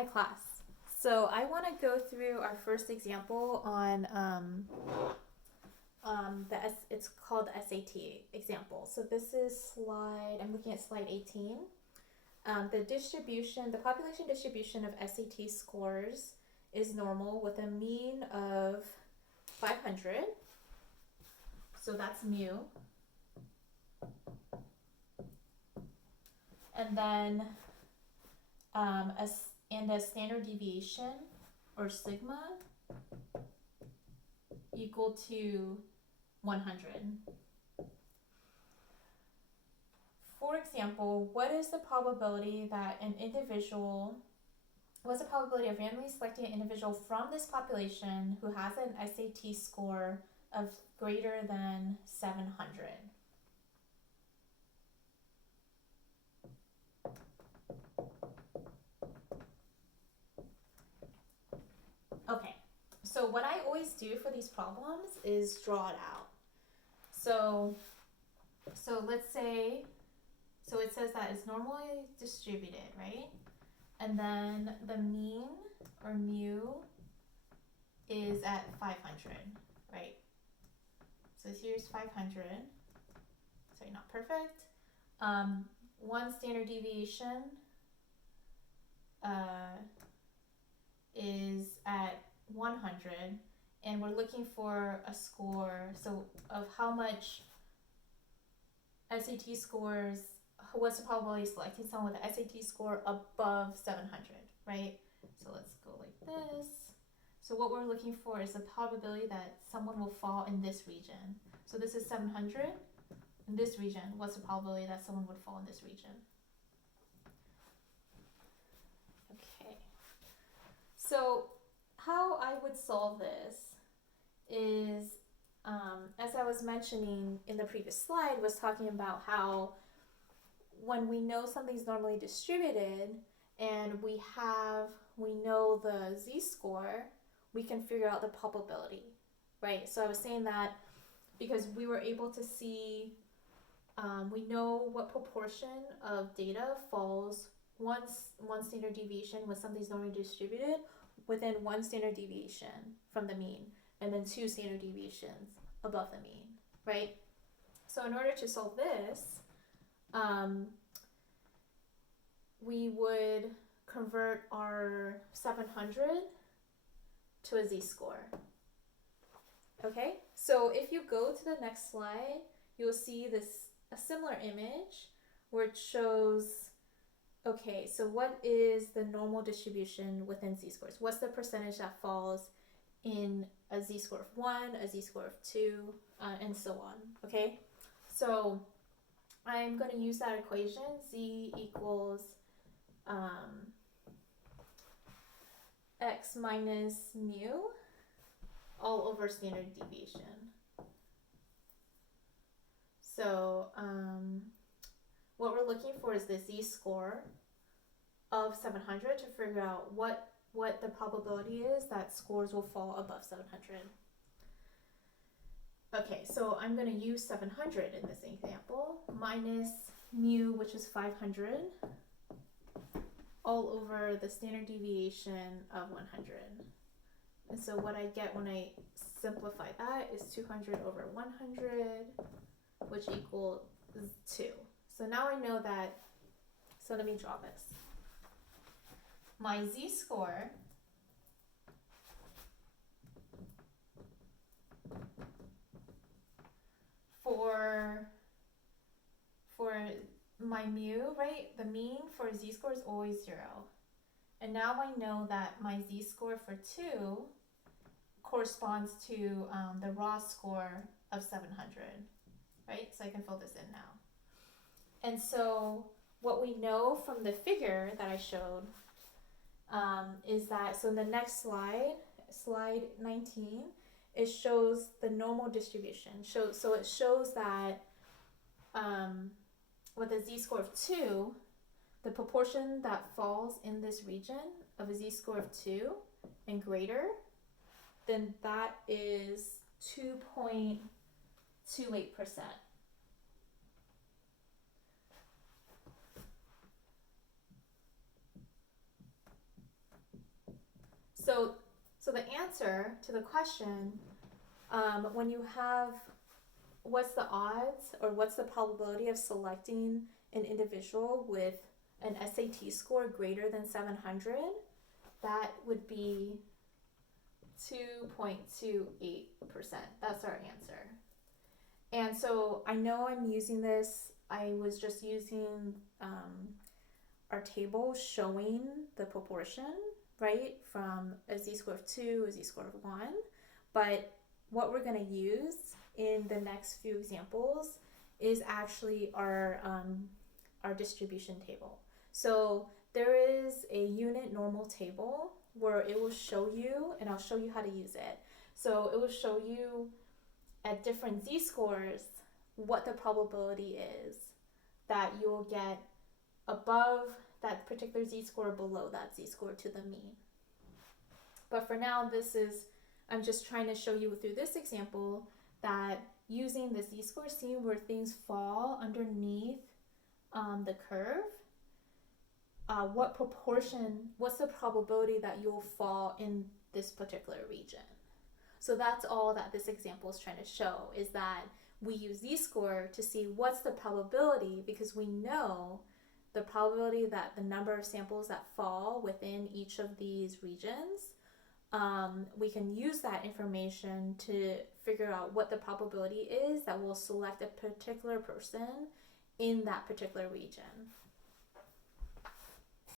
Hi class. So I want to go through our first example on it's called the SAT example. So this is I'm looking at slide 18. The population distribution of SAT scores is normal with a mean of 500. So that's mu. And then a standard deviation or sigma equal to 100. For example, what's the probability of randomly selecting an individual from this population who has an SAT score of greater than 700? Okay, so what I always do for these problems is draw it out. So let's say, it says that it's normally distributed, right? And then the mean or mu is at 500, right? So here's 500. Sorry, not perfect. One standard deviation is at 100, and we're looking for a score, so of how much SAT scores, what's the probability of selecting someone with an SAT score above 700, right? So let's go like this. So what we're looking for is the probability that someone will fall in this region. So this is 700. In this region, what's the probability that someone would fall in this region? Okay. So how I would solve this is, as I was mentioning in the previous slide, was talking about how when we know something's normally distributed and we know the z-score, we can figure out the probability, right? So I was saying that because we were able to see, we know what proportion of data falls one standard deviation when something's normally distributed within one standard deviation from the mean, and then 2 standard deviations above the mean, right? So in order to solve this, we would convert our 700 to a z-score. Okay, so if you go to the next slide, you'll see a similar image where it shows, okay, so what is the normal distribution within z-scores? What's the percentage that falls in a z-score of 1, a z-score of 2, and so on, okay? So I'm going to use that equation, z equals x minus mu all over standard deviation. So what we're looking for is the z-score of 700 to figure out what the probability is that scores will fall above 700. Okay, so I'm going to use 700 in this example, minus mu, which is 500, all over the standard deviation of 100. And so what I get when I simplify that is 200 over 100, which equals 2. So now I know that, so let me draw this. My z-score for my mu, right? The mean for z-score is always 0. And now I know that my z-score for 2 corresponds to the raw score of 700, right? So I can fill this in now. And so what we know from the figure that I showed is that, so in the next slide, slide 19, it shows the normal distribution. So it shows that with a z-score of 2, the proportion that falls in this region of a z-score of 2 and greater, then that is 2.28%. So the answer to the question, when you have what's the odds or what's the probability of selecting an individual with an SAT score greater than 700, that would be 2.28%. That's our answer. And so I know I'm using this, I was just using our table showing the proportion, right, from a z-score of 2, a z-score of 1. But what we're going to use in the next few examples is actually our distribution table. So there is a unit normal table where it will show you, and I'll show you how to use it. So it will show you at different z-scores what the probability is that you will get above that particular z-score or below that z-score to the mean. But for now, I'm just trying to show you through this example that using the z-score, seeing where things fall underneath the curve, what's the probability that you'll fall in this particular region. So that's all that this example is trying to show, is that we use z-score to see what's the probability, because we know the probability that the number of samples that fall within each of these regions. We can use that information to figure out what the probability is that we'll select a particular person in that particular region.